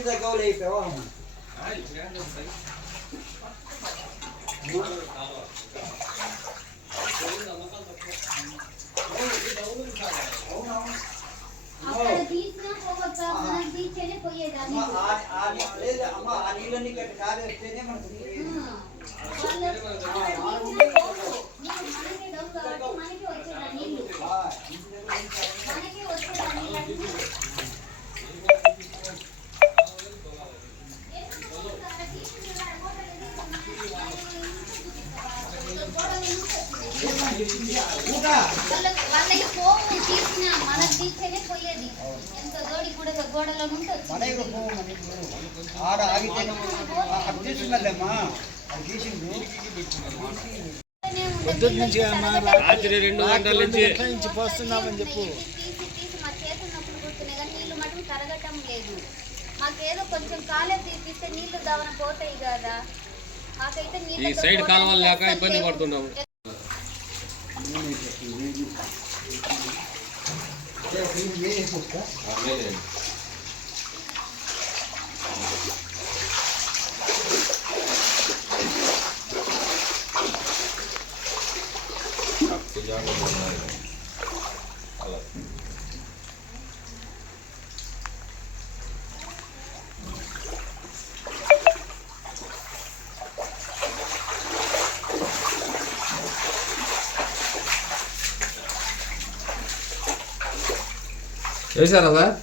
Nakikita ka ulit ito. Ay, yan. అమ్మా ఆ నీళ్ళని కట్టి కాదు వస్తేనే మనకు వాళ్ళకి పోవు తీసిన మనం పోయేది ఎంత కూడా గోడలో పొద్దున్న నుంచి అమ్మా రాత్రి రెండు గంటల నుంచి పోస్తున్నామని చెప్పు. తీసి తీసి మా చేతులు నొప్పులు కూర్చున్నాయి కానీ నీళ్ళు మటుకు తరగటం లేదు మాకేదో కొంచెం కాలే తీపిస్తే నీళ్ళు దవన పోతాయి కదా మాకైతే ఈ సైడ్ కాలువలు లేక పోవడానికి ఇబ్బంది అసలు పడుతున్నాము వేసారా సార్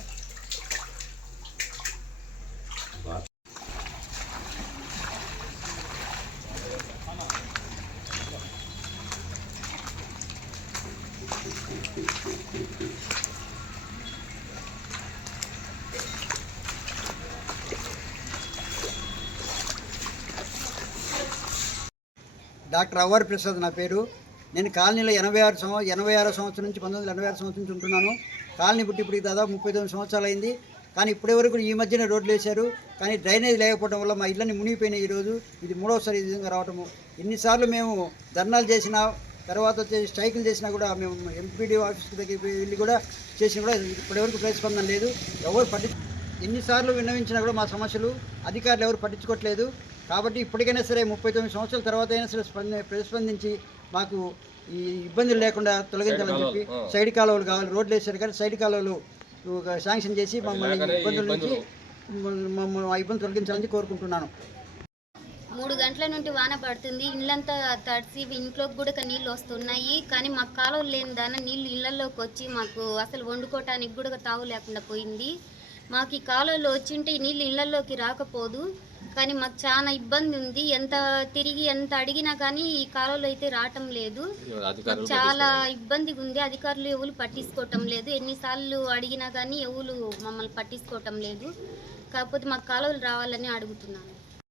డాక్టర్ అవ్వారి ప్రసాద్ నా పేరు. నేను కాలనీలో ఎనభై ఆరు సంవ ఎనభై ఆరో సంవత్సరం నుంచి పంతొమ్మిది వందల ఎనభై ఆరు సంవత్సరం నుంచి ఉంటున్నాను. కాలనీ పుట్టి ఇప్పటికి దాదాపు ముప్పై తొమ్మిది సంవత్సరాలు అయింది. కానీ ఇప్పటి వరకు ఈ మధ్యన రోడ్లు వేశారు. కానీ డ్రైనేజ్ లేకపోవడం వల్ల మా ఇళ్ళని మునిగిపోయినాయి ఈరోజు. ఇది మూడవసారి ఈ విధంగా రావటము. ఎన్నిసార్లు మేము ధర్నాలు చేసినా తర్వాత వచ్చేసి స్ట్రైకులు చేసినా కూడా మేము ఎంపీడీ ఆఫీస్ దగ్గరికి వెళ్ళి కూడా చేసినా కూడా ఇప్పటివరకు ప్రతిస్పందన లేదు. ఎవరు పట్టి ఎన్నిసార్లు విన్నవించినా కూడా మా సమస్యలు అధికారులు ఎవరు పట్టించుకోవట్లేదు. కాబట్టి ఇప్పటికైనా సరే ముప్పై తొమ్మిది సంవత్సరాల తర్వాత అయినా సరే స్పంద ప్రతిస్పందించి మాకు ఈ ఇబ్బందులు లేకుండా తొలగించాలని చెప్పి సైడ్ కాలువలు కావాలి. రోడ్లు వేసారు కానీ సైడ్ కాలువలు ఒక శాంక్షన్ చేసి మమ్మల్ని ఇబ్బందుల నుంచి మమ్మల్ని ఆ ఇబ్బంది తొలగించాలని కోరుకుంటున్నాను. మూడు గంటల నుండి వాన పడుతుంది. ఇళ్ళంతా తడిసి ఇంట్లోకి కూడా నీళ్ళు వస్తున్నాయి. కానీ మాకు కాలువలు లేని దాన నీళ్ళు ఇళ్ళల్లోకి వచ్చి మాకు అసలు వండుకోవటానికి కూడా తావు లేకుండా పోయింది. మాకు ఈ కాలువలో వచ్చింటే ఈ నీళ్ళు ఇళ్ళల్లోకి రాకపోదు. కానీ మాకు చాలా ఇబ్బంది ఉంది. ఎంత తిరిగి ఎంత అడిగినా కానీ ఈ కాలువలో అయితే రావటం లేదు. చాలా ఇబ్బందిగా ఉంది. అధికారులు ఎవరు పట్టించుకోవటం లేదు. ఎన్నిసార్లు అడిగినా కానీ ఎవరు మమ్మల్ని పట్టించుకోవటం లేదు. కాకపోతే మాకు కాలువలు రావాలని అడుగుతున్నాను.